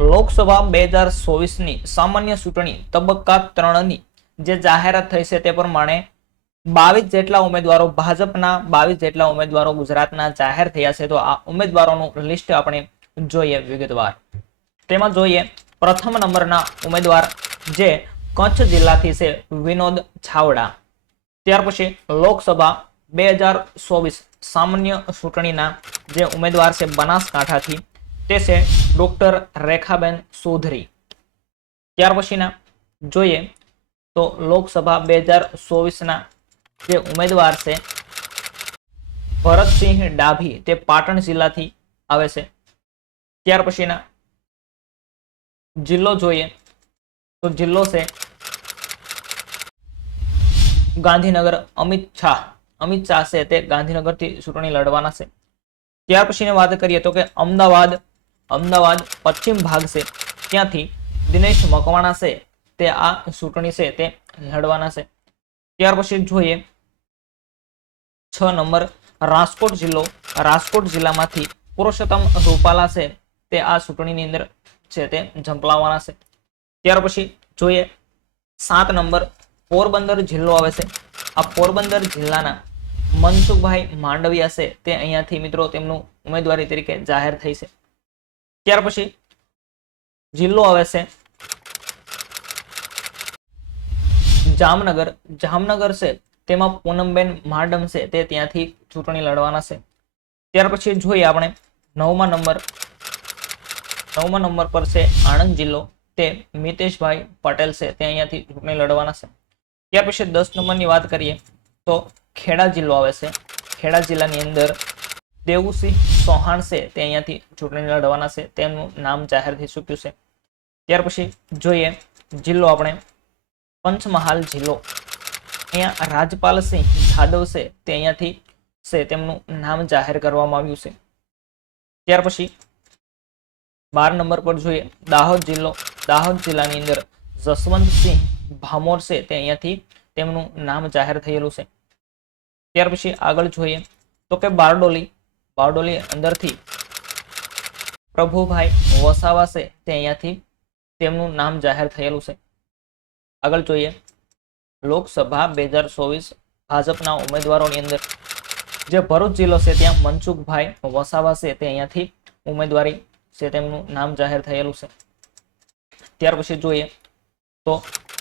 લોકસભા બે હજાર ચોવીસની સામાન્ય ચૂંટણી તબક્કા ત્રણની જે જાહેરાત થઈ છે તે પ્રમાણે બાવીસ જેટલા ઉમેદવારો ભાજપના, બાવીસ જેટલા ઉમેદવારો ગુજરાતના જાહેર થયા છે. તો આ ઉમેદવારોનું લિસ્ટ આપણે જોઈએ વિગતવાર. તેમાં જોઈએ, પ્રથમ નંબરના ઉમેદવાર જે કચ્છ જિલ્લાથી છે વિનોદ છાવડા. ત્યાર પછી લોકસભા બે હજાર ચોવીસ સામાન્ય ચૂંટણીના જે ઉમેદવાર છે બનાસકાંઠાથી તે છે ડોક્ટર રેખાબેન ચૌધરી ત્યાર પછીના જોઈએ તો લોકસભા બે હજાર ચોવીસના જે ઉમેદવાર છે, ભરતસિંહ ડાભી તે પાટણ જિલ્લાથી આવે છે. ત્યાર પછીના જિલ્લો જોઈએ તો જિલ્લો છે ગાંધીનગર. અમિત શાહ અમિત શાહ છે તે ગાંધીનગરથી ચૂંટણી લડવાના છે. ત્યાર પછીની વાત કરીએ તો કે અમદાવાદ અમદાવાદ, પશ્ચિમ ભાગ છે. ત્યાંથી દિનેશ મકવાણા છે. તે આ ચૂંટણી છે. તે લડવાના છે. ત્યાર પછી જોઈએ છ નંબર રાજકોટ જિલ્લો. રાજકોટ જિલ્લામાંથી પુરુષોત્તમ રૂપાલા છે. તે આ ચૂંટણીની અંદર છે. તે ઝંપલાવવાના છે. ત્યાર પછી જોઈએ સાત નંબર પોરબંદર જિલ્લો આવે છે. આ પોરબંદર જિલ્લાના મનસુખભાઈ માંડવિયા છે. તે અહીંયાથી મિત્રો તેમનું ઉમેદવારી તરીકે જાહેર થઈ છે. ત્યાર પછી જિલ્લો આવે છે. જામનગર. જામનગર છે, તેમાં પૂનમબેન માડમ છે, તે ત્યાંથી ચૂંટણી લડવાના છે. ત્યાર પછી જોઈએ આપણે નવમા નંબર. નવમા નંબર પર છે આણંદ જિલ્લો, તે મિતેશભાઈ પટેલ છે, તે અહીંયાથી ચૂંટણી લડવાના છે. ત્યાર પછી દસ નંબરની વાત કરીએ તો ખેડા જિલ્લો આવે છે. ખેડા જિલ્લાની અંદર દેવુસિંહ ચૌહાણ છે, તે અહીંયાથી ચૂંટણી લડવાના છે તેમનું નામ જાહેર થઈ ચૂક્યું છે. ત્યાર પછી જોઈએ જિલ્લો આપણે. પંચમહાલ જિલ્લો. અહીંયા રાજપાલસિંહ જાદવ છે, તે અહીંયાથી છે, તેમનું નામ જાહેર કરવામાં આવ્યું છે. ત્યાર પછી બાર નંબર પર જોઈએ દાહોદ જિલ્લો. દાહોદ જિલ્લાની અંદર જસવંતસિંહ ભામોર છે, તે અહીંયાથી તેમનું નામ જાહેર થયેલું છે. ત્યાર પછી આગળ જોઈએ તો કે બારડોલી. બારડોલી અંદરથી પ્રભુભાઈ વસાવા છે તે અહીંયાથી તેમનું નામ જાહેર થયેલું છે. આગળ જોઈએ, લોકસભા બે હજાર ચોવીસ ભાજપના ઉમેદવારોની અંદર જે ભરૂચ જિલ્લો છે ત્યાં મનસુખભાઈ વસાવા છે તે અહીંયાથી ઉમેદવારી છે તેમનું નામ જાહેર થયેલું છે. ત્યાર પછી જોઈએ તો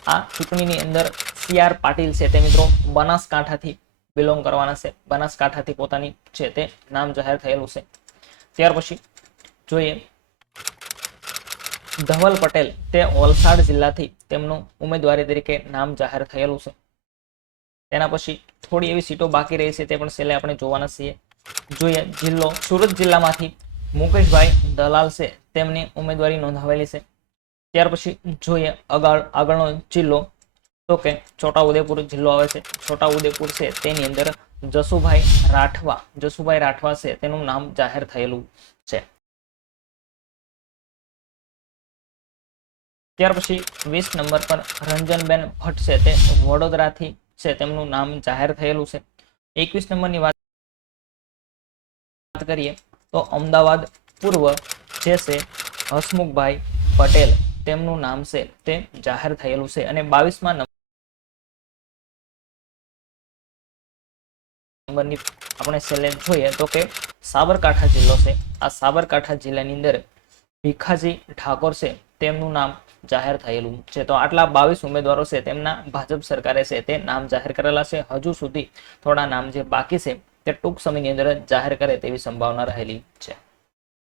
આ ચૂંટણીની અંદર સી આર પાટીલ છે તે મિત્રો બનાસકાંઠાથી બિલોંગ કરવાના છે. બનાસકાંઠાથી પોતાની છે તે નામ જાહેર થયેલું છે. ત્યાર પછી જોઈએ ધવલ પટેલ તે વલસાડ જિલ્લાથી તેમનું ઉમેદવારી તરીકે નામ જાહેર થયેલું છે. તેના પછી થોડી એવી સીટો બાકી રહી છે તે પણ છેલ્લે આપણે જોવાના છીએ. જોઈએ જિલ્લો સુરત જિલ્લામાંથી મુકેશભાઈ દલાલ છે. તેમની ઉમેદવારી નોંધાવેલી છે. ત્યાર પછી જોઈએ આગળ, આગળનો જિલ્લો તો કે છોટાઉદેપુર જિલ્લો આવે છે. છોટાઉદેપુર છે તેની અંદર જસુભાઈ રાઠવા જસુભાઈ રાઠવા છે તેનું નામ જાહેર થયેલું છે. ત્યાર પછી વીસ નંબર પર રંજનબેન ભટ્ટ છે તે વડોદરાથી છે તેમનું નામ જાહેર થયેલું છે. એકવીસ નંબરની વાત કરીએ તો અમદાવાદ પૂર્વ જે છે હસમુખભાઈ પટેલ તેમનું નામ છે તે જાહેર થયેલું છે અને બાવીસમાં નંબરની આપણે સેલેન્ડ જોઈએ તો કે સાબરકાંઠા જિલ્લો છે. આ સાબરકાંઠા જિલ્લાની અંદર ભીખાજી ઠાકોર છે, તેમનું નામ જાહેર થયેલું છે. તો આટલા બાવીસ ઉમેદવારો છે, તેમના ભાજપ સરકારે છે તે નામ જાહેર કરેલા છે. હજુ સુધી થોડા નામ જે બાકી છે તે ટૂંક સમયની અંદર જાહેર કરે તેવી સંભાવના રહેલી છે.